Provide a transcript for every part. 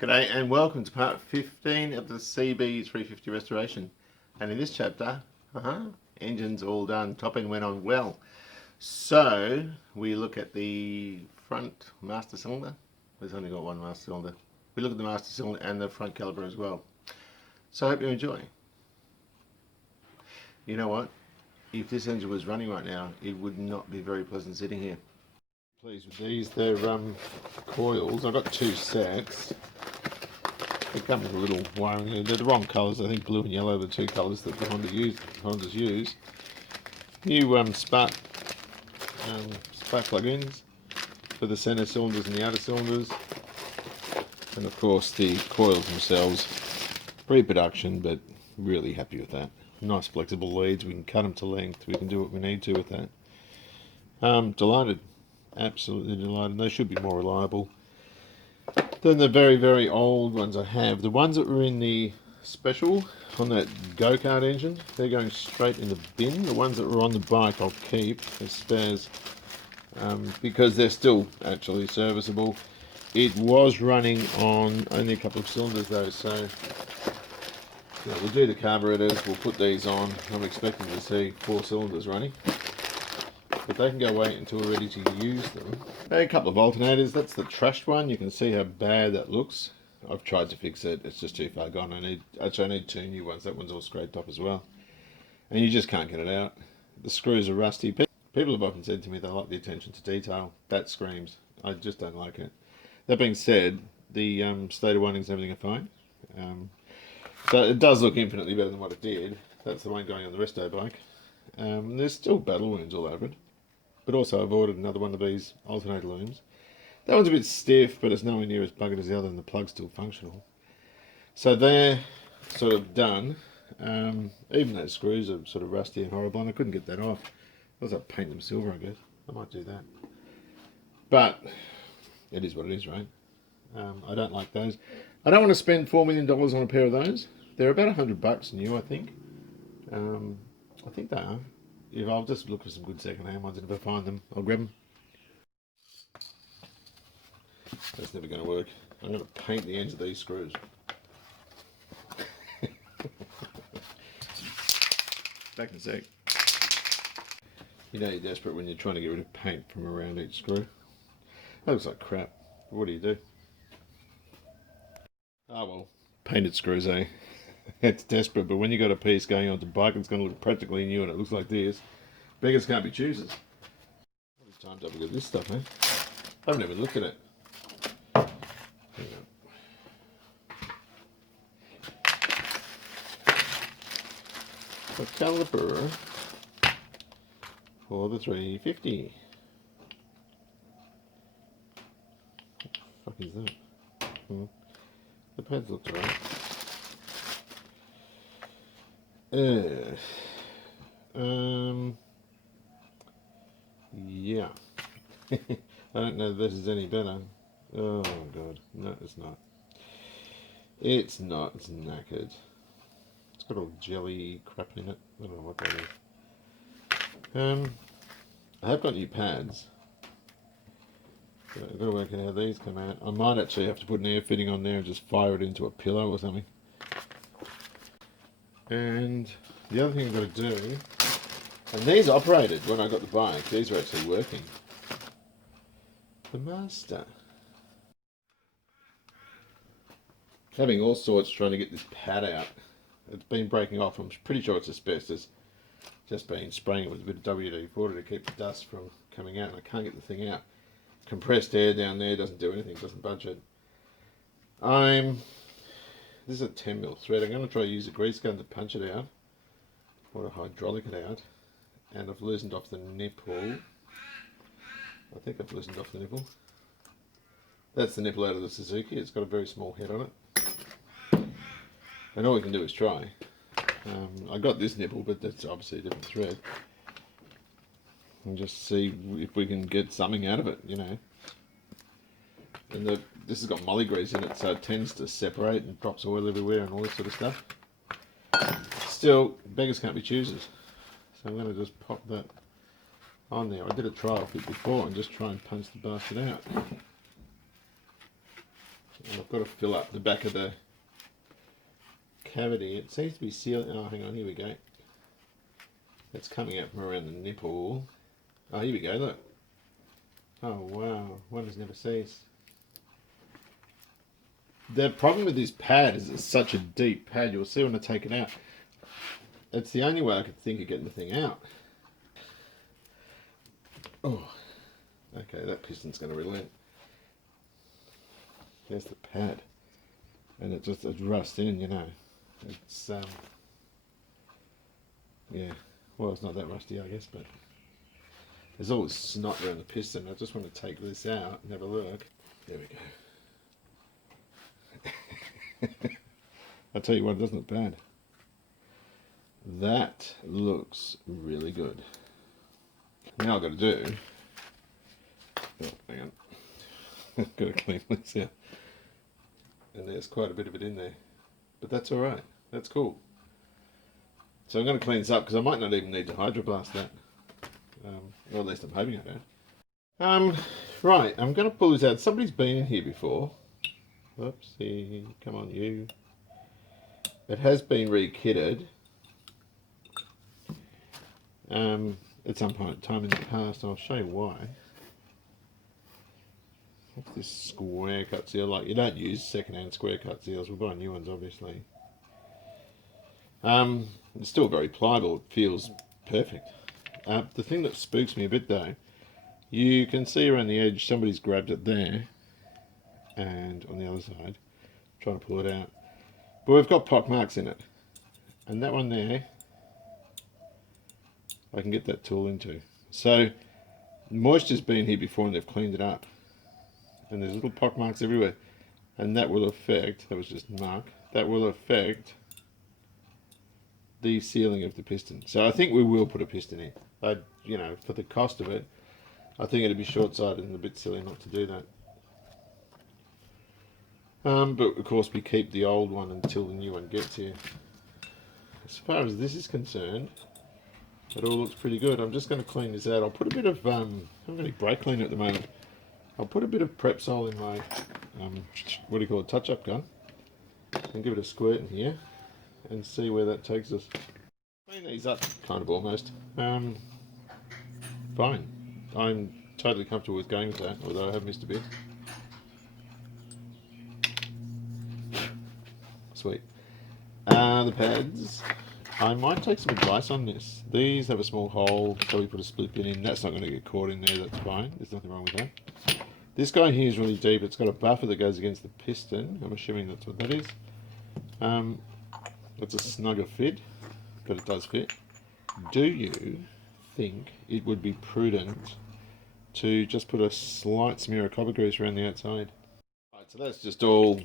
G'day and welcome to part 15 of the CB350 restoration. And in this chapter, engine's all done, top end went on well. So we look at the front master cylinder. There's only got one master cylinder. We look at the master cylinder and the front caliper as well. So I hope you enjoy. You know what? If this engine was running right now, it would not be very pleasant sitting here. Pleased with these. They're coils. I've got two sets. They come with a little wiring. They're the wrong colours. I think blue and yellow are the two colours that the Hondas use. New spark plug-ins for the centre cylinders and the outer cylinders, and of course the coils themselves. Pre-production, but really happy with that. Nice flexible leads. We can cut them to length. We can do what we need to with that. Delighted, absolutely delighted. They should be more reliable than the very, very old ones I have. The ones that were in the special on that go-kart engine, they're going straight in the bin. The ones that were on the bike I'll keep as spares because they're still actually serviceable. It was running on only a couple of cylinders though, so yeah, we'll do the carburetors, we'll put these on. I'm expecting to see 4 cylinders running, but they can go wait until we're ready to use them. A couple of alternators. That's the trashed one. You can see how bad that looks. I've tried to fix it. It's just too far gone. I need 2 new ones. That one's all scraped off as well, and you just can't get it out. The screws are rusty. People have often said to me they like the attention to detail. That screams. I just don't like it. That being said, the stator windings and everything are fine. So it does look infinitely better than what it did. That's the one going on the resto bike. There's still battle wounds all over it. But also I've ordered another one of these alternator looms. That one's a bit stiff, but it's nowhere near as buggered as the other, and the plug's still functional. So they're sort of done. Even those screws are sort of rusty and horrible, and I couldn't get that off. I was like, paint them silver, I guess. I might do that. But it is what it is, right? I don't like those. I don't want to spend $4 million on a pair of those. They're about $100 new, I think. I think they are. If I'll just look for some good second-hand ones, and if I find them, I'll grab them. That's never going to work. I'm going to paint the ends of these screws. Back in a sec. You know you're desperate when you're trying to get rid of paint from around each screw. That looks like crap. What do you do? Oh well, painted screws, eh? It's desperate, but when you got a piece going onto bike, it's going to look practically new, and it looks like this. Beggars can't be choosers. Time to have a look at this stuff, eh? I haven't even looked at it. Hang on. A caliper for the 350. What the fuck is that? The pads look right. Yeah. I don't know if this is any better. Oh god, no, it's not. It's not. It's knackered. It's got all jelly crap in it. I don't know what that is. I have got new pads. So I've got to work out how these come out. I might actually have to put an air fitting on there and just fire it into a pillow or something. And the other thing I've got to do, and these operated when I got the bike, these are actually working. The master. Having all sorts trying to get this pad out. It's been breaking off. I'm pretty sure it's asbestos. Just been spraying it with a bit of WD-40 to keep the dust from coming out, and I can't get the thing out. Compressed air down there doesn't do anything, doesn't budge it. This is a 10mm thread. I'm going to try to use a grease gun to punch it out, or a hydraulic it out, and I've loosened off the nipple. I think I've loosened off the nipple. That's the nipple out of the Suzuki. It's got a very small head on it, and all we can do is try. I got this nipple, but that's obviously a different thread, and just see if we can get something out of it, you know. And this has got molly grease in it, so it tends to separate and drops oil everywhere and all this sort of stuff. Still, beggars can't be choosers. So I'm going to just pop that on there. I did a trial fit before and just try and punch the bastard out. And I've got to fill up the back of the cavity. It seems to be sealed. Oh, hang on, here we go. It's coming out from around the nipple. Oh, here we go, look. Oh, wow. Wonders never cease. The problem with this pad is it's such a deep pad. You'll see when I take it out. It's the only way I could think of getting the thing out. Oh, okay, that piston's going to relent. There's the pad. And it rusts in, you know. It's, yeah. Well, it's not that rusty, I guess, but there's always snot around the piston. I just want to take this out and have a look. There we go. I'll tell you what, it doesn't look bad. That looks really good. Now I've got to do... Oh, hang on. I've got to clean this out. And there's quite a bit of it in there. But that's alright. That's cool. So I'm going to clean this up because I might not even need to hydroblast that. Or at least I'm hoping I don't. Right, I'm going to pull this out. Somebody's been in here before. Whoopsie, come on you. It has been re-kitted. At some time in the past. I'll show you why. What's this square cut seal like? You don't use second-hand square cut seals. We'll buy new ones, obviously. It's still very pliable. It feels perfect. The thing that spooks me a bit though, you can see around the edge somebody's grabbed it there and on the other side trying to pull it out, but we've got pock marks in it, and that one there I can get that tool into. So moisture's been here before and they've cleaned it up, and there's little pock marks everywhere, and that will affect, that was just mark, that will affect the sealing of the piston. So I think we will put a piston in. You know, for the cost of it, I think it'd be short-sighted and a bit silly not to do that. But of course we keep the old one until the new one gets here. As far as this is concerned, it all looks pretty good. I'm just going to clean this out. I'll put a bit of, I haven't got any brake cleaner at the moment. I'll put a bit of Prepsol in my, what do you call it, touch-up gun, and give it a squirt in here and see where that takes us. Clean these up, kind of almost. Fine. I'm totally comfortable with going with that, although I have missed a bit. Sweet. The pads. I might take some advice on this. These have a small hole, so we put a split pin in. That's not going to get caught in there, that's fine. There's nothing wrong with that. This guy here is really deep. It's got a buffer that goes against the piston. I'm assuming that's what that is. It's a snugger fit, but it does fit. Do you think it would be prudent to just put a slight smear of copper grease around the outside? Right, so that's just all,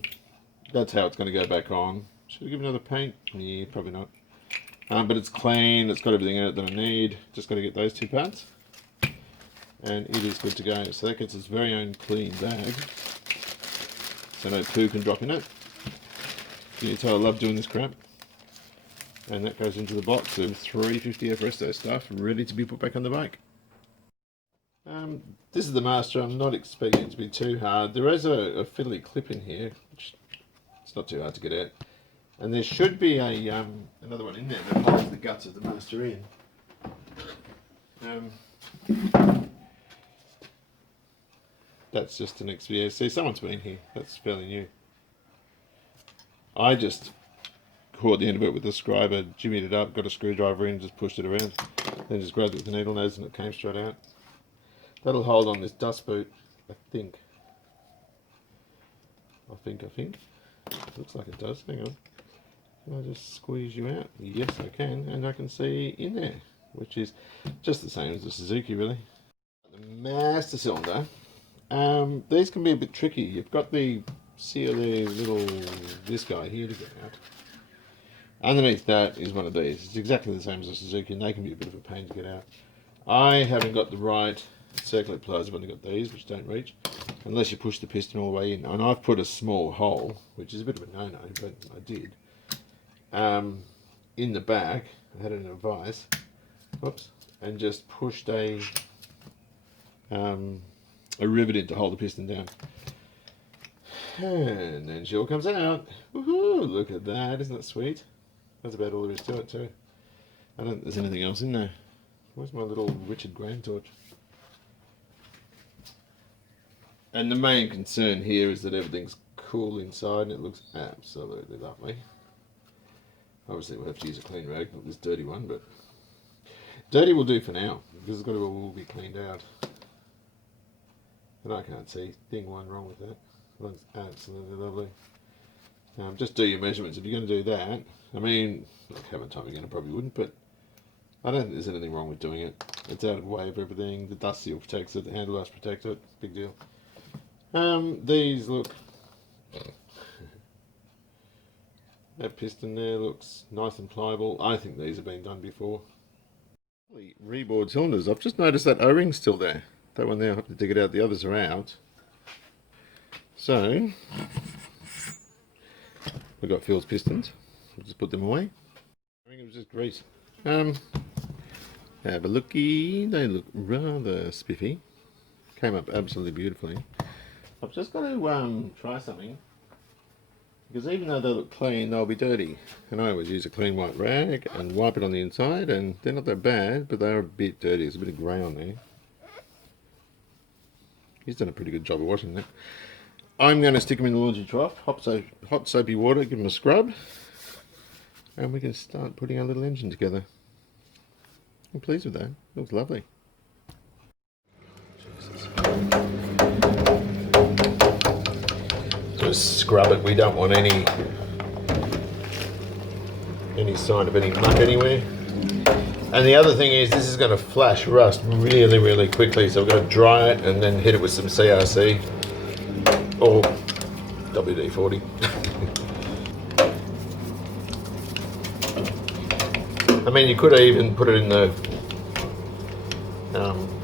that's how it's going to go back on. Should we give it another paint? Yeah, probably not. But it's clean, it's got everything in it that I need. Just got to get those two parts. And it is good to go. So that gets its very own clean bag. So no poo can drop in it. You can tell I love doing this crap. And that goes into the box of 350F resto stuff, ready to be put back on the bike. This is the master. I'm not expecting it to be too hard. There is a fiddly clip in here, which it's not too hard to get out. And there should be a another one in there that holds the guts of the master in. That's just an XVS. See, someone's been here. That's fairly new. I just caught the end of it with the scriber, jimmied it up, got a screwdriver in, just pushed it around, then just grabbed it with the needle nose and it came straight out. That'll hold on this dust boot, I think. I think. Looks like it does. Hang on. Can I just squeeze you out? Yes, I can, and I can see in there, which is just the same as the Suzuki, really. The master cylinder. These can be a bit tricky. You've got the this guy here to get out. Underneath that is one of these. It's exactly the same as a Suzuki, and they can be a bit of a pain to get out. I haven't got the right circlet pliers. I've only got these, which don't reach, unless you push the piston all the way in. And I've put a small hole, which is a bit of a no-no, but I did. In the back, I had it in a vise, whoops, and just pushed a rivet in to hold the piston down. And then she all comes out. Woohoo! Look at that, isn't that sweet? That's about all there is to it too. I don't think there's anything else in there. Where's my little Richard Graham torch? And the main concern here is that everything's cool inside and it looks absolutely lovely. Obviously we'll have to use a clean rag, not this dirty one, but dirty will do for now because it's got to all be cleaned out. And I can't see thing one wrong with that. It looks absolutely lovely. Just do your measurements. If you're going to do that, I mean, look, having time again, I probably wouldn't, but I don't think there's anything wrong with doing it. It's out of the way of everything. The dust seal protects it, the handlebars protect it. Big deal. These look. That piston there looks nice and pliable. I think these have been done before. Reboard cylinders. I've just noticed that O-ring's still there. That one there, I'll have to dig it out. The others are out. So, we've got Phil's pistons. We'll just put them away. I think it was just grease. Have a looky. They look rather spiffy. Came up absolutely beautifully. I've just got to try something. Because even though they look clean, they'll be dirty. And I always use a clean white rag and wipe it on the inside, and they're not that bad, but they are a bit dirty. There's a bit of grey on there. He's done a pretty good job of washing that. I'm going to stick them in the laundry trough, hot soapy water, give them a scrub, and we can start putting our little engine together. I'm pleased with that. It looks lovely. Just scrub it. We don't want any sign of any muck anywhere. And the other thing is, this is going to flash rust really, really quickly, so we're going to dry it and then hit it with some CRC or WD-40. I mean, you could even put it in the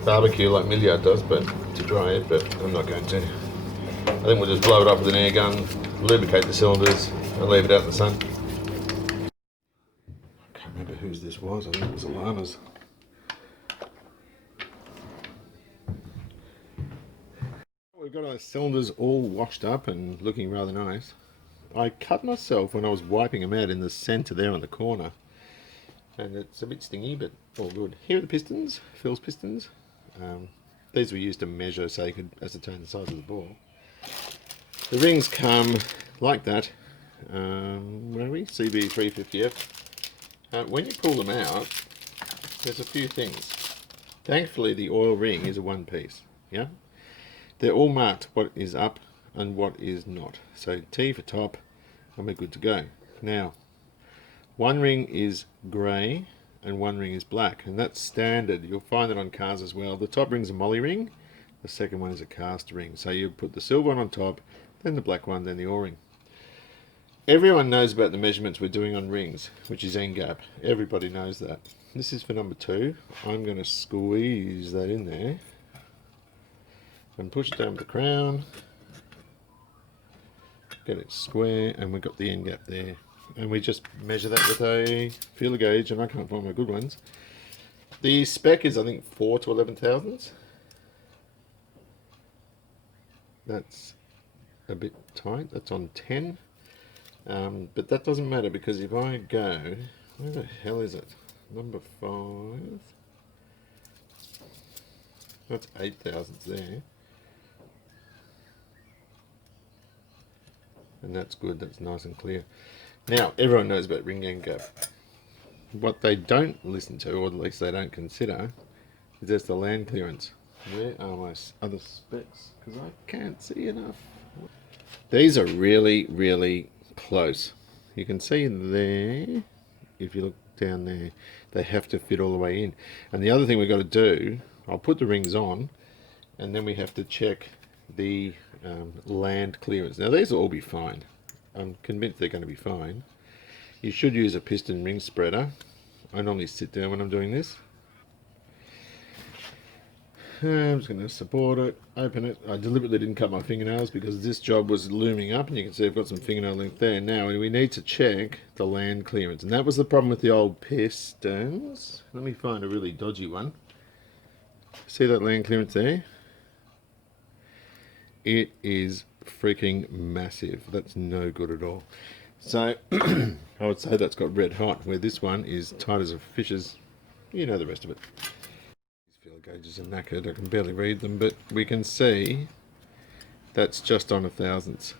barbecue like Milliard does, but to dry it, but I'm not going to. I think we'll just blow it up with an air gun, lubricate the cylinders, and leave it out in the sun. I can't remember whose this was. I think it was Alana's. We've got our cylinders all washed up and looking rather nice. I cut myself when I was wiping them out in the centre there on the corner. And it's a bit stingy, but all good. Here are the pistons, Phil's pistons. These were used to measure so you could ascertain the size of the ball. The rings come like that. Where are we? CB350F. When you pull them out, there's a few things. Thankfully, the oil ring is a one piece. Yeah, they're all marked what is up and what is not. So T for top, and we're good to go. Now, one ring is grey and one ring is black, and that's standard. You'll find that on cars as well. The top ring's a molly ring, the second one is a cast ring. So you put the silver one on top, then the black one, then the O-ring. Everyone knows about the measurements we're doing on rings, which is end gap. Everybody knows that. This is for number 2. I'm going to squeeze that in there and push it down with the crown. Get it square, and we've got the end gap there. And we just measure that with a feeler gauge, and I can't find my good ones. The spec is, I think, 4 to 11 thousandths. That's a bit tight. That's on 10. But that doesn't matter, because if I go, where the hell is it? Number 5. That's 8 thousandths there. And that's good, that's nice and clear. Now, everyone knows about ring end gap. What they don't listen to, or at least they don't consider, is there's the land clearance. Where are my other specs? Because I can't see enough. These are really, really close. You can see there, if you look down there, they have to fit all the way in. And the other thing we've got to do, I'll put the rings on, and then we have to check the land clearance. Now these will all be fine. I'm convinced they're going to be fine. You should use a piston ring spreader. I normally sit down when I'm doing this. I'm just going to support it, open it. I deliberately didn't cut my fingernails because this job was looming up, and you can see I've got some fingernail length there. Now we need to check the land clearance, and that was the problem with the old pistons. Let me find a really dodgy one. See that land clearance there? It is freaking massive. That's no good at all. So I would say that's got red hot, where this one is tight as a fish's. You know the rest of it. These feeler gauges are knackered. I can barely read them, but we can see that's just on a thousandths.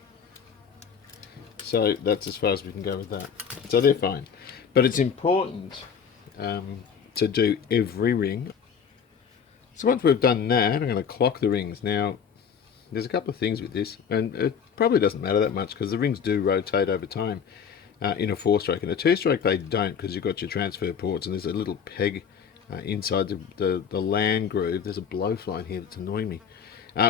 So that's as far as we can go with that. So they're fine. But it's important to do every ring. So once we've done that, I'm going to clock the rings. Now, there's a couple of things with this, and it probably doesn't matter that much because the rings do rotate over time in a 4-stroke. In a 2-stroke, they don't, because you've got your transfer ports, and there's a little peg inside the land groove. There's a blowfly in here that's annoying me,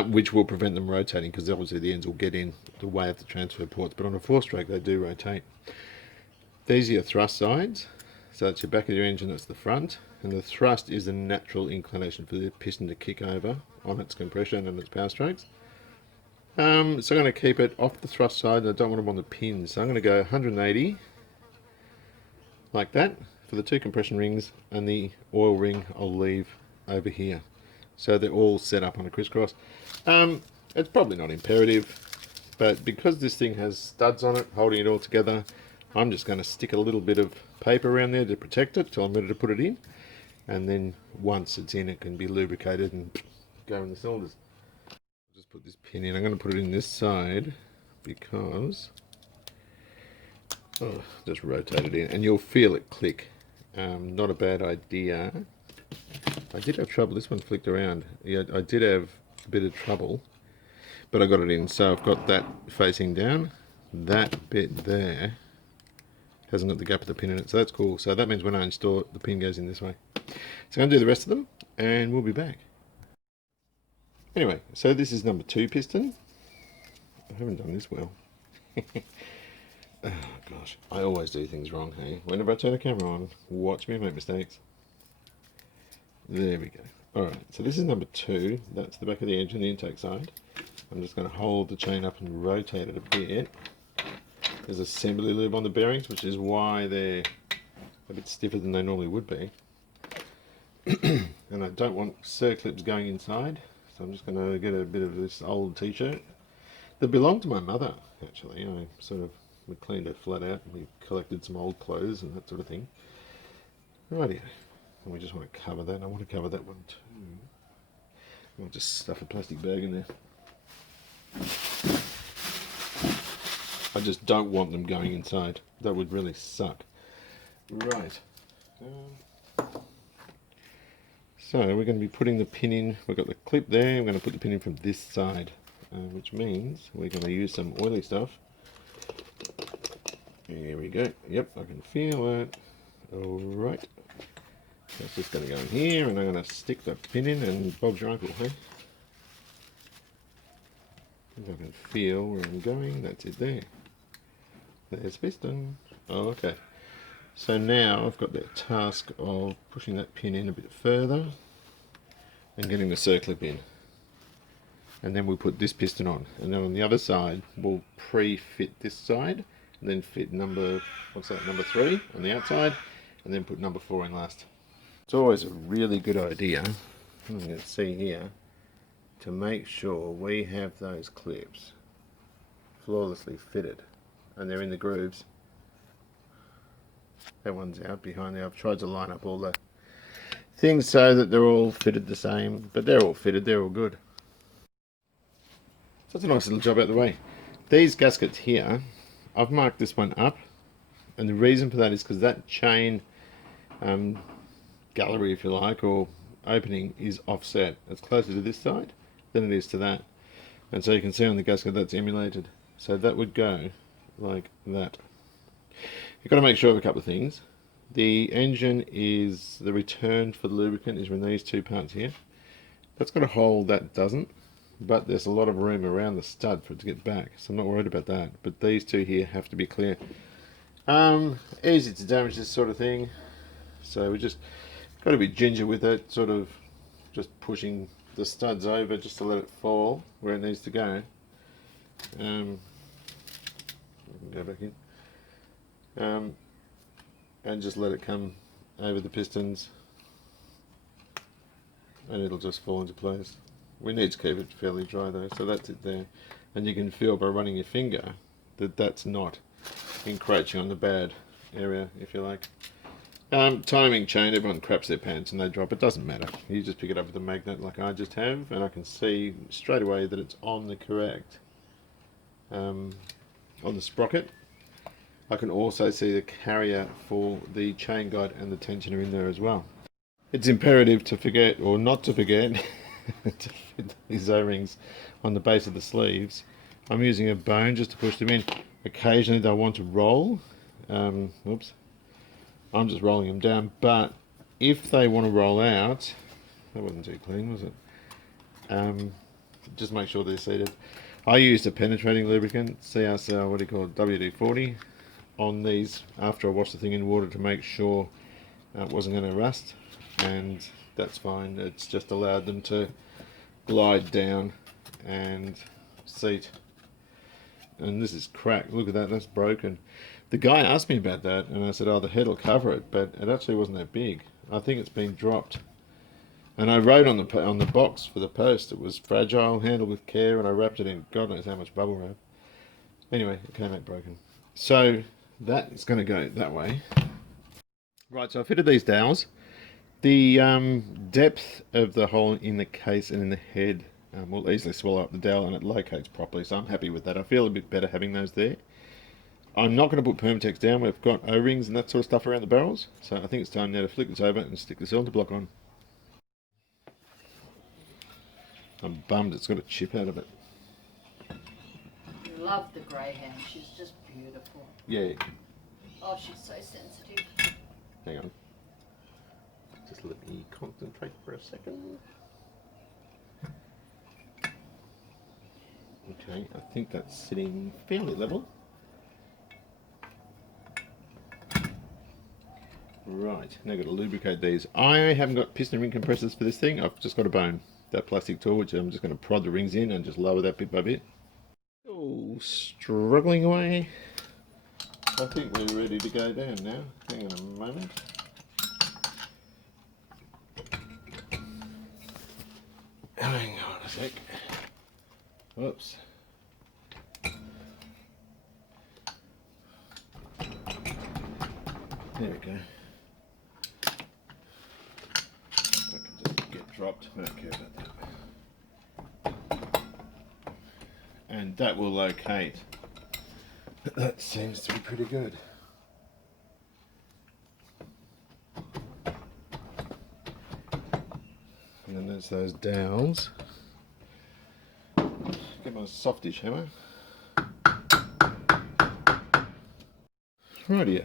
which will prevent them rotating, because obviously the ends will get in the way of the transfer ports. But on a 4-stroke, they do rotate. These are your thrust sides. So that's your back of your engine, that's the front, and the thrust is the natural inclination for the piston to kick over on its compression and its power strokes. So I'm going to keep it off the thrust side, and I don't want them on the pins. So I'm going to go 180, like that, for the 2 compression rings, and the oil ring I'll leave over here. So they're all set up on a crisscross. It's probably not imperative, but because this thing has studs on it holding it all together, I'm just going to stick a little bit of paper around there to protect it till I'm ready to put it in, and then once it's in, it can be lubricated and go in the cylinders. I'll just put this pin in. I'm going to put it in this side because just rotate it in and you'll feel it click. Not a bad idea. I did have trouble. This one flicked around. Yeah, I did have a bit of trouble, but I got it in. So I've got that facing down. That bit there hasn't got the gap of the pin in it, so that's cool. So that means when I install it, the pin goes in this way. So I'm going to do the rest of them, and we'll be back. Anyway, so this is number 2 piston. I haven't done this well. Oh gosh, I always do things wrong, hey? Whenever I turn the camera on, watch me make mistakes. There we go. Alright, so this is number 2. That's the back of the engine, the intake side. I'm just going to hold the chain up and rotate it a bit. There's assembly lube on the bearings, which is why they're a bit stiffer than they normally would be. And I don't want circlips going inside, so I'm just going to get a bit of this old t-shirt that belonged to my mother, actually. I sort of cleaned it flat out, and we collected some old clothes and that sort of thing. Rightio. And we just want to cover that. I want to cover that one too. I'll just stuff a plastic bag in there. I just don't want them going inside. That would really suck. Right. So we're going to be putting the pin in. We've got the clip there. We're going to put the pin in from this side, which means we're going to use some oily stuff. Here we go. Yep, I can feel it. Alright. That's just going to go in here, and I'm going to stick the pin in, and Bob's your uncle, hey? If I can feel where I'm going, that's it there. There's piston. Oh, okay. So now I've got that task of pushing that pin in a bit further and getting the circlip in. And then we'll put this piston on. And then on the other side, we'll pre-fit this side, and then fit number 3 on the outside, and then put number 4 in last. It's always a really good idea, I'm going to see here, to make sure we have those clips flawlessly fitted. And they're in the grooves. That one's out behind there. I've tried to line up all the things so that they're all fitted the same, but they're all fitted, they're all good. So that's a nice little job out of the way. These gaskets here, I've marked this one up, and the reason for that is because that chain gallery, if you like, or opening is offset. It's closer to this side than it is to that. And so you can see on the gasket that's emulated. So that would go like that. You've got to make sure of a couple of things. The engine is, the return for the lubricant is in these 2 parts here. That's got a hole that doesn't, but there's a lot of room around the stud for it to get back, so I'm not worried about that. But these 2 here have to be clear. Easy to damage this sort of thing, so we just got to be ginger with it, sort of just pushing the studs over just to let it fall where it needs to go. Go back in, and just let it come over the pistons, and it'll just fall into place. We need to keep it fairly dry though, so that's it there. and you can feel by running your finger that that's not encroaching on the bad area, if you like. Timing chain, everyone craps their pants and they drop. It doesn't matter. You just pick it up with a magnet like I just have, and I can see straight away that it's on the correct, on the sprocket. I can also see the carrier for the chain guide and the tensioner in there as well. It's imperative to forget, or not to forget, to fit these O-rings on the base of the sleeves. I'm using a bone just to push them in. Occasionally they'll want to roll. Oops. I'm just rolling them down, but if they want to roll out, that wasn't too clean, was it? Just make sure they're seated. I used a penetrating lubricant, CRCL, what do you call it, WD-40, on these after I washed the thing in water to make sure it wasn't going to rust, and that's fine. It's just allowed them to glide down and seat. And this is cracked. Look at that, that's broken. The guy asked me about that, and I said, oh, the head will cover it, but it actually wasn't that big. I think it's been dropped. And I wrote on the box for the post, it was fragile, handled with care, and I wrapped it in God knows how much bubble wrap. Anyway, it came out broken. So that is going to go that way. Right, so I fitted these dowels. The depth of the hole in the case and in the head will easily swallow up the dowel, and it locates properly, so I'm happy with that. I feel a bit better having those there. I'm not going to put Permatex down. We've got O-rings and that sort of stuff around the barrels, so I think it's time now to flick this over and stick the cylinder block on. I'm bummed it's got a chip out of it. I love the greyhound. She's just beautiful. Yeah. Oh, she's so sensitive. Hang on. Just let me concentrate for a second. Okay, I think that's sitting fairly level. Right, now I've got to lubricate these. I haven't got piston ring compressors for this thing. I've just got a bone, that plastic tool, which I'm just going to prod the rings in and just lower that bit by bit. Oh, struggling away. I think we're ready to go down now. Hang on a moment. Hang on a sec. Whoops. There we go. I can just get dropped. I don't care about that. And that will locate. That seems to be pretty good. And then there's those dowels. Get my softish hammer. Rightio.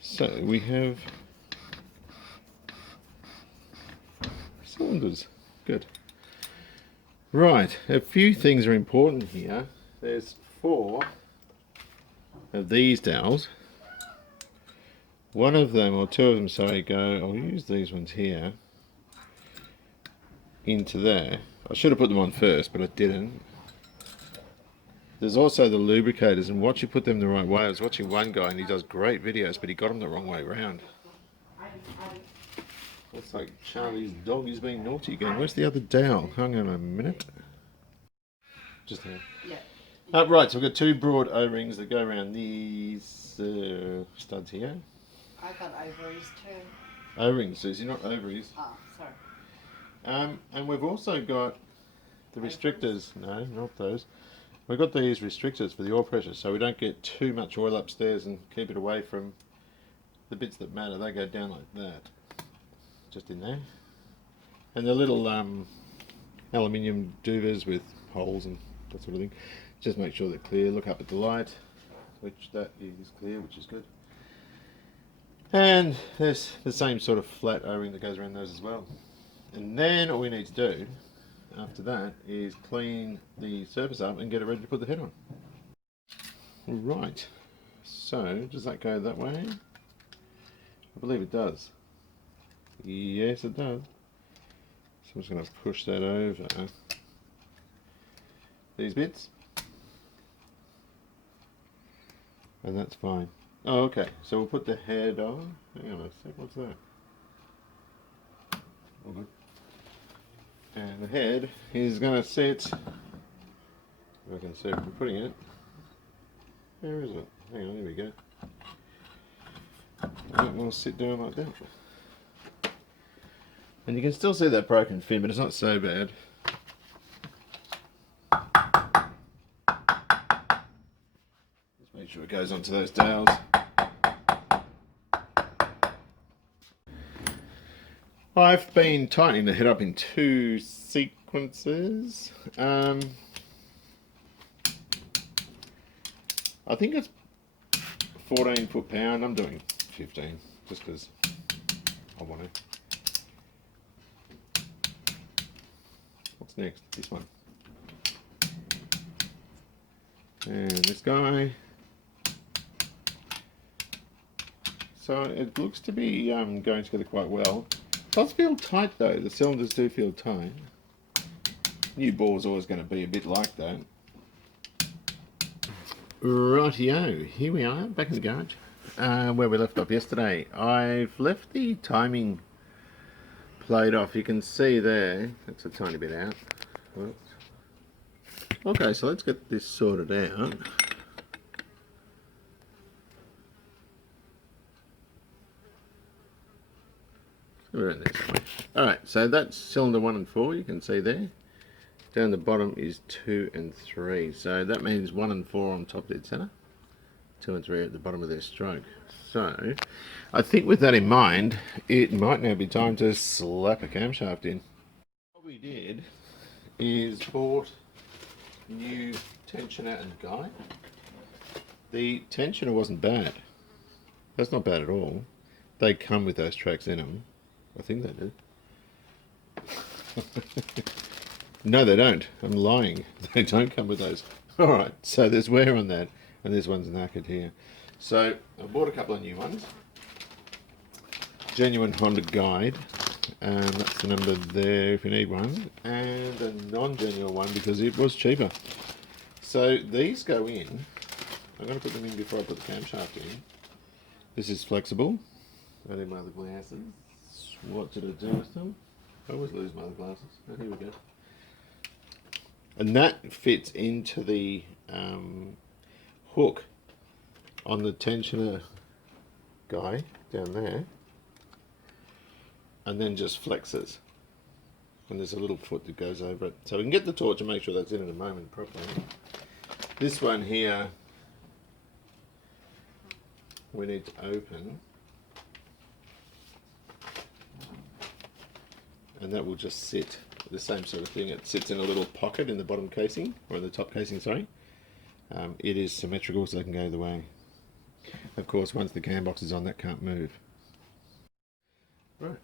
So we have cylinders. Good. Right, a few things are important here. There's 4 of these dowels. One of them, or 2 of them, sorry, go, I'll use these ones here, into there. I should have put them on first, but I didn't. There's also the lubricators, and watch you put them the right way. I was watching one guy and he does great videos, but he got them the wrong way around. Looks like Charlie's dog is being naughty again. Where's the other dowel? Hang on a minute. Just here. Yeah. Right, so we've got 2 broad O-rings that go around these studs here. I got ovaries too. O-rings, Susie, not ovaries. Oh, sorry. And we've also got the restrictors. No, not those. We've got these restrictors for the oil pressure, so we don't get too much oil upstairs and keep it away from the bits that matter. They go down like that, just in there. And the little aluminium duvers with holes and that sort of thing. Just make sure they're clear. Look up at the light, which that is clear, which is good. And there's the same sort of flat O-ring that goes around those as well. And then all we need to do after that is clean the surface up and get it ready to put the head on. Right, so does that go that way? I believe it does. Yes, it does. So I'm just going to push that over these bits, and that's fine. Oh, okay, so we'll put the head on. Hang on a sec, what's that? All good. And the head is going to sit I can see if we're putting it. Where is it? Hang on, here we go. I don't want to sit down like that. And you can still see that broken fin, but it's not so bad. Just make sure it goes onto those dowels. I've been tightening the head up in 2 sequences. I think it's 14 foot-pound. I'm doing 15 just because I want to. What's next? This one. And this guy. So it looks to be going together quite well. It does feel tight though. The cylinders do feel tight. New ball's always going to be a bit like that. Rightio, here we are, back in the garage, where we left off yesterday. I've left the timing plate off. You can see there, that's a tiny bit out. Whoops. Okay, so let's get this sorted out. Alright, so that's cylinder 1 and 4, you can see there. Down the bottom is 2 and 3, so that means 1 and 4 on top dead center, 2 and 3 at the bottom of their stroke. So I think with that in mind, it might now be time to slap a camshaft in. What we did is bought new tensioner and guide. The tensioner wasn't bad. That's not bad at all. They come with those tracks in them. I think they do. No, they don't. I'm lying. They don't come with those. Alright, so there's wear on that, and this one's knackered here. So I bought a couple of new ones. Genuine Honda guide, and that's the number there if you need one, and a non-genuine one because it was cheaper. So these go in. I'm going to put them in before I put the camshaft in. This is flexible. I need my other glasses. What did I do with them? I always lose my other glasses. Oh, here we go. And that fits into the hook on the tensioner guy down there, and then just flexes. And there's a little foot that goes over it. So we can get the torch and make sure that's in a moment properly. This one here, we need to open. And that will just sit, the same sort of thing. It sits in a little pocket in the bottom casing, or in the top casing, sorry. It is symmetrical, so it can go either way. Of course, once the cam box is on, that can't move. Right,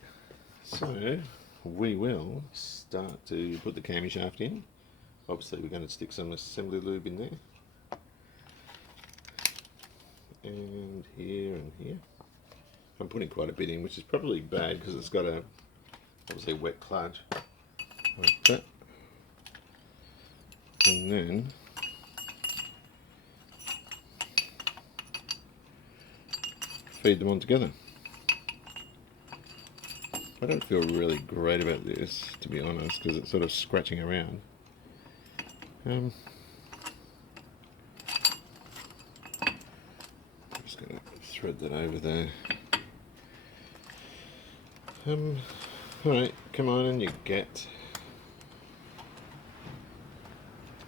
so we will start to put the camshaft in. Obviously, we're going to stick some assembly lube in there. And here and here. I'm putting quite a bit in, which is probably bad because it's got a obviously wet clutch like that, and then feed them on together. I don't feel really great about this, to be honest, because it's sort of scratching around. Just going to thread that over there. Alright, come on and you get.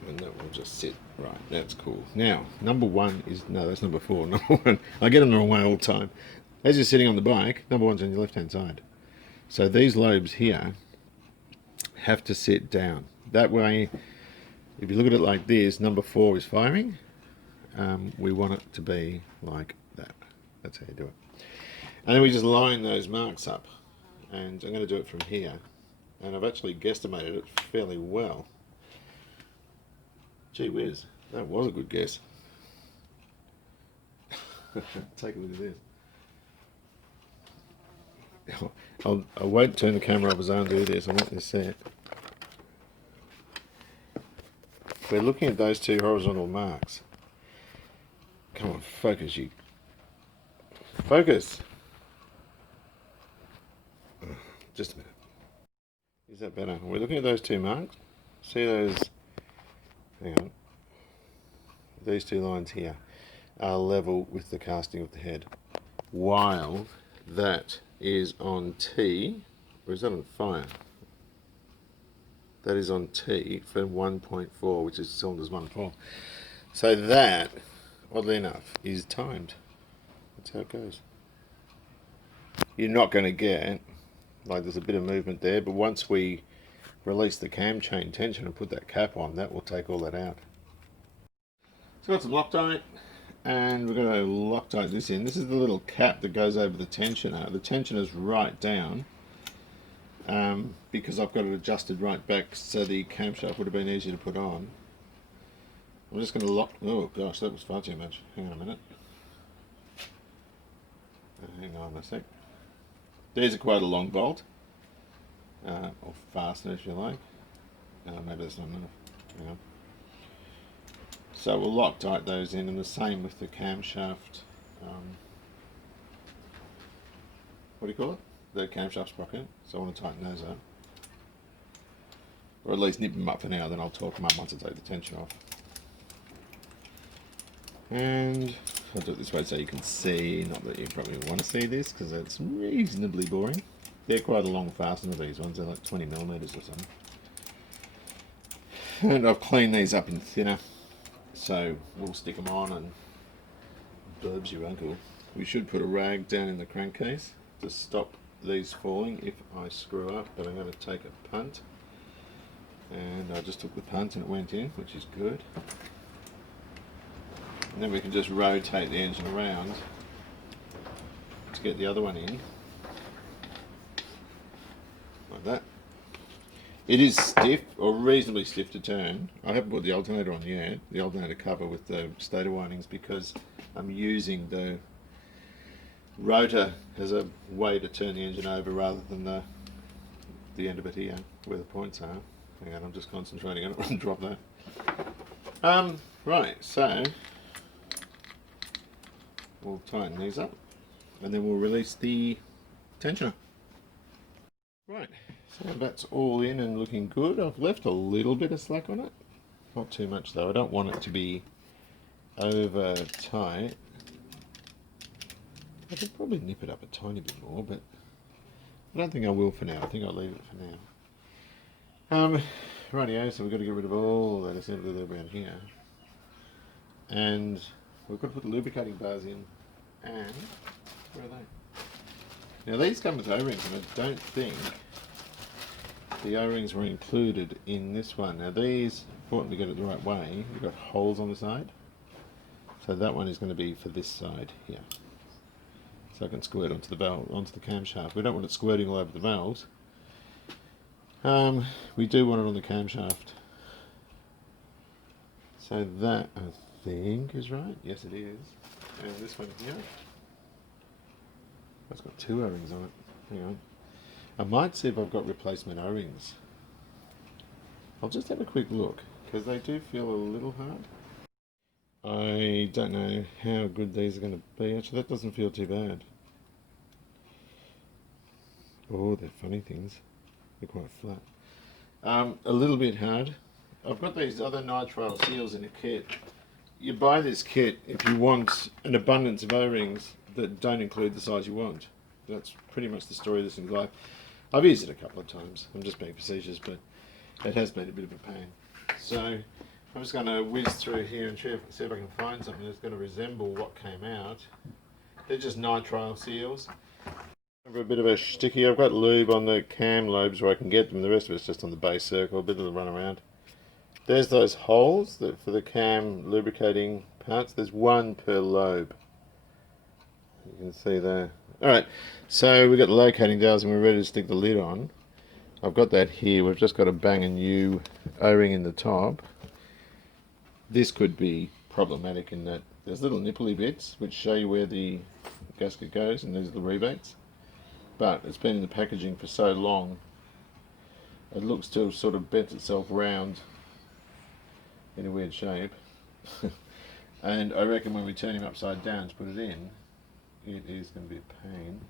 And that will just sit. Right, that's cool. Now, number 1 is, no, that's number 4. Number 1, I get them the wrong way all the time. As you're sitting on the bike, number 1's on your left hand side. So these lobes here have to sit down. That way, if you look at it like this, number 4 is firing. We want it to be like that. That's how you do it. And then we just line those marks up. And I'm going to do it from here, and I've actually guesstimated it fairly well. Gee whiz, that was a good guess. Take a look at this. I won't turn the camera off as I undo this. I want this set. We're looking at those 2 horizontal marks. Come on, focus you. Focus! Just a minute. Is that better? We're looking at those 2 marks. See those? Hang on. these two lines here are level with the casting of the head, while that is on T, or is that on fire? That is on T for 1.4, which is cylinders 1 and 4. So that, oddly enough, is timed. That's how it goes. You're not going to get, like, there's a bit of movement there, but once we release the cam chain tension and put that cap on, that will take all that out. So I've got some Loctite, and we're going to Loctite this in. This is the little cap that goes over the tensioner. The tensioner's right down, because I've got it adjusted right back, so the camshaft would have been easier to put on. I'm just going to lock. Oh gosh, that was far too much. Hang on a minute. Hang on a sec. There's quite a long bolt, or fastener if you like. Maybe that's not enough. Hang on. So we'll Loctite those in, and the same with the camshaft. What do you call it? The camshaft sprocket. So I want to tighten those up, or at least nip them up for now. Then I'll torque them up once I take the tension off. And I'll do it this way so you can see. Not that you probably want to see this because it's reasonably boring. They're quite a long fastener, these ones. They're like 20 millimeters or something. And I've cleaned these up in thinner, so we'll stick them on and burbs your uncle. We should put a rag down in the crankcase to stop these falling if I screw up, but I'm going to take a punt. And I just took the punt and it went in, which is good. And then we can just rotate the engine around to get the other one in, like that. It is stiff, or reasonably stiff to turn. I haven't put the alternator on yet, the alternator cover with the stator windings, because I'm using the rotor as a way to turn the engine over rather than the end of it here, where the points are. Hang on, I'm just concentrating on it and drop that. Right, so we'll tighten these up and then we'll release the tensioner. Right, so that's all in and looking good. I've left a little bit of slack on it, not too much though. I don't want it to be over tight. I could probably nip it up a tiny bit more, but I don't think I will for now. I think I'll leave it for now. Rightio, so we've got to get rid of all that assembly there around here. And we've got to put the lubricating bars in. And where are they? Now these come with O-rings, and I don't think the O-rings were included in this one. Now these, important to get it the right way, you've got holes on the side. So that one is going to be for this side here. So I can squirt onto the valve, onto the camshaft. We don't want it squirting all over the valves. We do want it on the camshaft. So that, I think, is right. Yes, it is. And this one here, it's got two O-rings on it. Hang on. I might see if I've got replacement O-rings. I'll just have a quick look, because they do feel a little hard. I don't know how good these are going to be. Actually, that doesn't feel too bad. Oh, they're funny things. They're quite flat. A little bit hard. I've got these other nitrile seals in a kit. You buy this kit if you want an abundance of O-rings that don't include the size you want. That's pretty much the story of this thing's life. I've used it a couple of times. I'm just being facetious, but it has been a bit of a pain. So I'm just going to whiz through here and see if I can find something that's going to resemble what came out. They're just nitrile seals. For a bit of a sticky, I've got lube on the cam lobes where I can get them. The rest of it's just on the base circle, a bit of the run around. There's those holes that for the cam lubricating parts. There's one per lobe. You can see there. Alright, so we've got the locating dowels and we're ready to stick the lid on. I've got that here. We've just got to bang a new O-ring in the top. This could be problematic in that there's little nipply bits which show you where the gasket goes, and these are the rebates. But it's been in the packaging for so long, it looks to have sort of bent itself round in a weird shape. And I reckon when we turn him upside down to put it in, it is going to be a pain.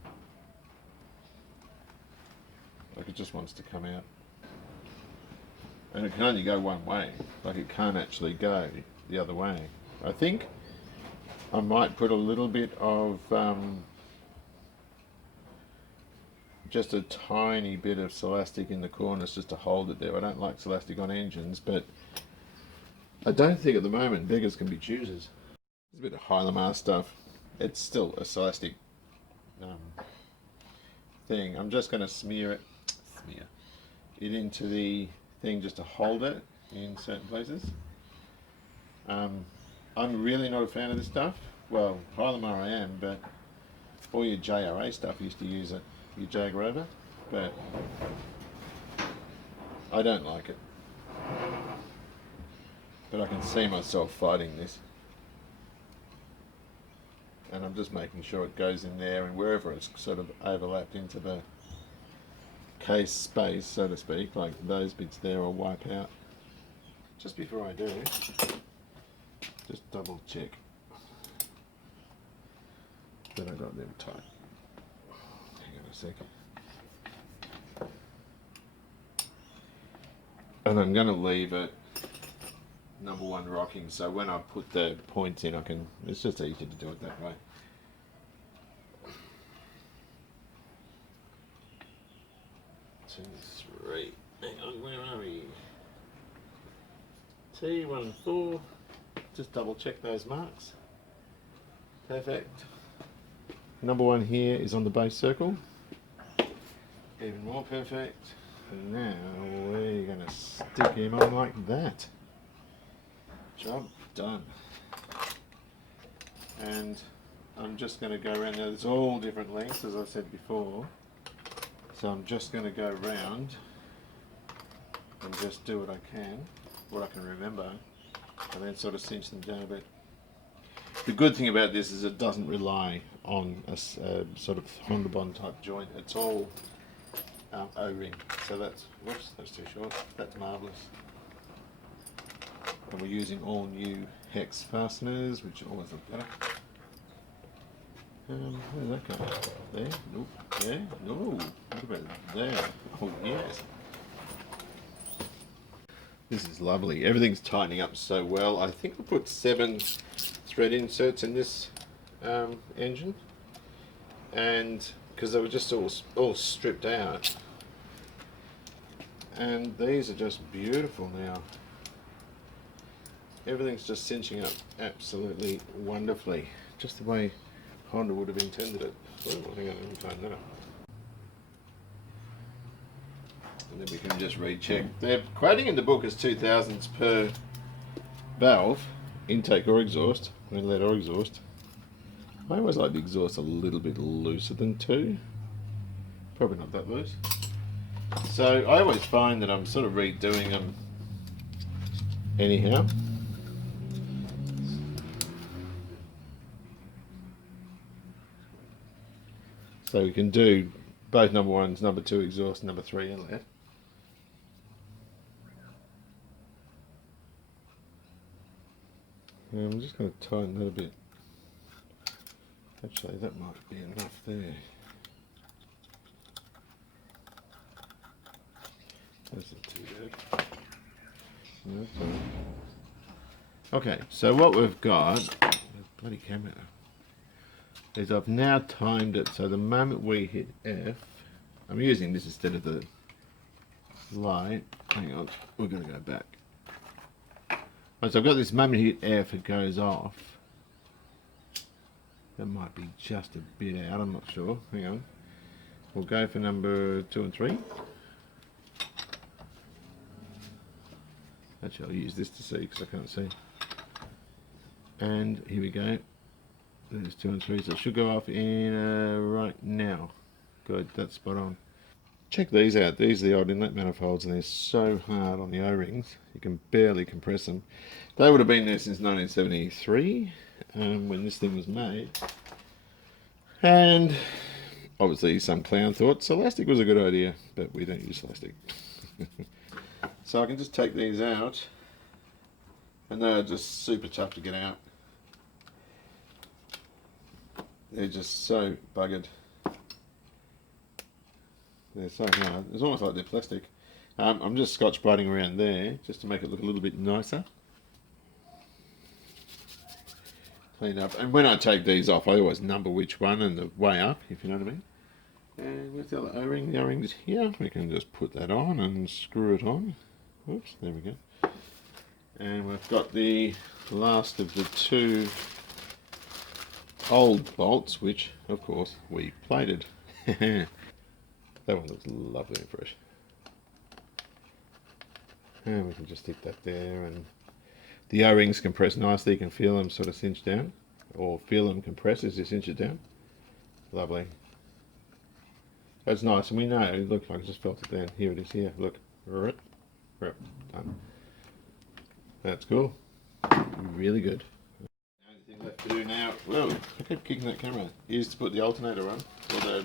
Like, it just wants to come out. And it can only go one way. Like, it can't actually go the other way. I think I might put a little bit of just a tiny bit of Celastic in the corners just to hold it there. I don't like Celastic on engines, but I don't think at the moment beggars can be choosers. There's a bit of Hylamar stuff. It's still a Celastic thing. I'm just going to smear it into the thing just to hold it in certain places. I'm really not a fan of this stuff. Well, Hylamar I am, but all your JRA stuff used to use it, your Jag Rover, but I don't like it. But I can see myself fighting this. And I'm just making sure it goes in there, and wherever it's sort of overlapped into the case space, so to speak, like those bits there, I'll wipe out. Just before I do, just double check that I got them tight. Hang on a second. And I'm going to leave it number one rocking, so when I put the points in, it's just easier to do it that way. Two, three. Hang on, where are we? T1 and 4. Just double check those marks. Perfect. Number one here is on the base circle. Even more perfect. And now we're going to stick him on like that. Job done. And I'm just going to go around. Now there's all different lengths, as I said before. So I'm just going to go round and just do what I can, what I can remember, and then sort of cinch them down a bit. The good thing about this is it doesn't rely on a sort of Honda Bond type joint. It's all O-ring. So that's too short. That's marvellous. And we're using all new hex fasteners, which always look better. Where's that going? There? Nope. There? No. What about there? Oh yes. This is lovely. Everything's tightening up so well. I think I put 7 thread inserts in this engine, and because they were just all stripped out, and these are just beautiful now. Everything's just cinching up absolutely wonderfully, just the way Honda would have intended it. Oh, hang on, let me find that up. And then we can just recheck. They're quoting in the book as 2000s per valve, intake or exhaust, inlet or exhaust. I always like the exhaust a little bit looser than 2. Probably not that loose. So I always find that I'm sort of redoing them anyhow. So we can do both number 1s, number 2 exhaust, number 3 inlet. And I'm just going to tighten that a bit. Actually, that might be enough there. That's not too bad. No, that's all right. Okay, so what we've got, bloody camera, is I've now timed it so the moment we hit F, I'm using this instead of the light. Hang on, we're going to go back. Right, so I've got this moment hit F, it goes off. That might be just a bit out, I'm not sure. Hang on. We'll go for number 2 and 3. Actually, I'll use this to see because I can't see. And here we go. There's 2 and 3, so it should go off in right now. Good, that's spot on. Check these out. These are the old inlet manifolds, and they're so hard on the O-rings. You can barely compress them. They would have been there since 1973, when this thing was made. And obviously some clown thought Celastic was a good idea, but we don't use Celastic. So I can just take these out, and they're just super tough to get out. They're just so buggered. They're so hard. It's almost like they're plastic. I'm just Scotch-Brighting around there just to make it look a little bit nicer. clean up. And when I take these off, I always number which one and the way up, if you know what I mean. And with the other O-ring, the O-ring's here. We can just put that on and screw it on. Oops, there we go. And we've got the last of the two old bolts, which, of course, we plated. That one looks lovely and fresh. And we can just stick that there, and the O-rings compress nicely. You can feel them sort of cinch down, or feel them compress as you cinch it down. Lovely. That's nice, and we know, look, I just felt it then. Here it is, here, look. Done. That's cool. Really good. The only thing left to do now, whoa, I keep kicking that camera, is to put the alternator on, or the,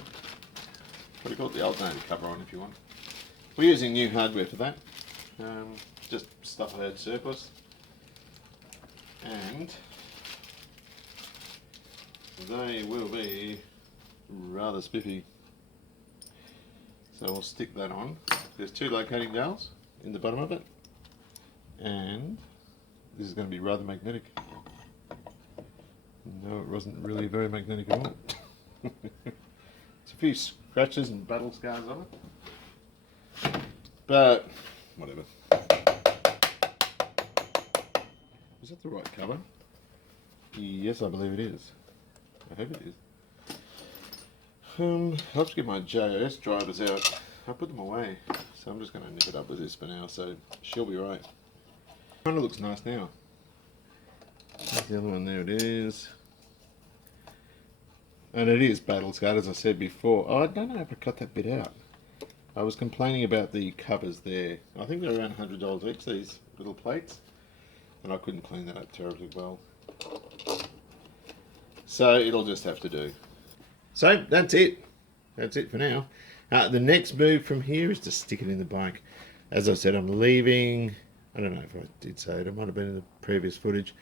what do you call it, the alternator cover on if you want. We're using new hardware for that. Just stuff I had surplus. And they will be rather spiffy. So we'll stick that on. There's two locating dowels in the bottom of it, and this is going to be rather magnetic. No, it wasn't really very magnetic at all. It's a few scratches and battle scars on it, but whatever. Is that the right cover? Yes, I believe it is. I hope it is. I'll have to get my JOS drivers out. I put them away, so I'm just going to nip it up with this for now, so she'll be right. Kind of looks nice now. There's the other one, there it is. And it is battle scarred, as I said before. Oh, I don't know if I cut that bit out. I was complaining about the covers there. I think they're around $100 each, these little plates. And I couldn't clean that up terribly well. So it'll just have to do. So that's it. That's it for now. The next move from here is to stick it in the bike. As I said, I'm leaving, I don't know if I did say it, it might have been in the previous footage.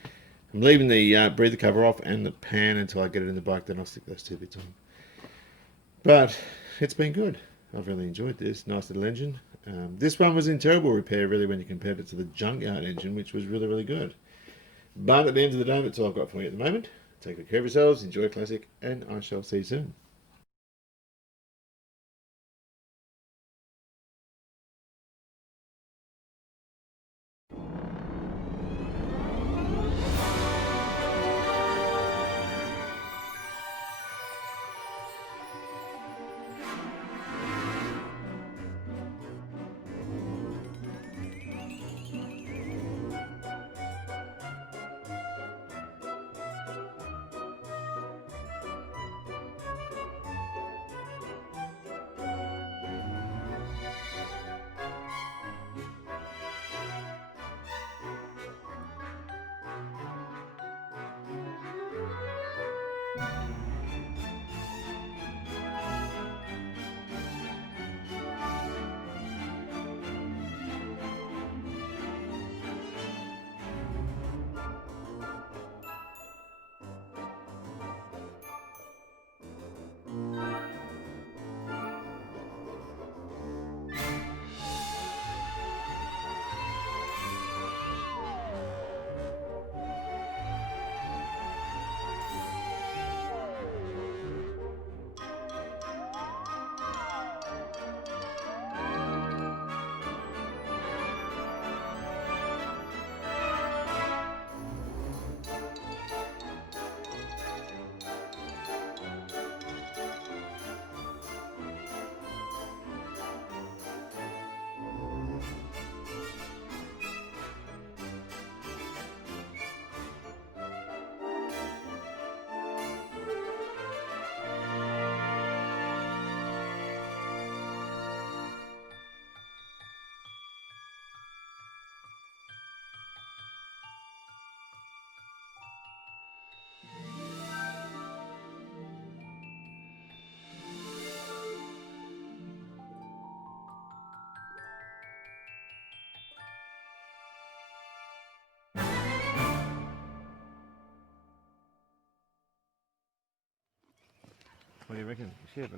I'm leaving the breather cover off and the pan until I get it in the bike, then I'll stick those two bits on. But it's been good. I've really enjoyed this. Nice little engine. This one was in terrible repair really when you compared it to the junkyard engine, which was really, really good. But at the end of the day, that's all I've got for you at the moment. Take good care of yourselves, enjoy Classic, and I shall see you soon. What do you reckon? Shit.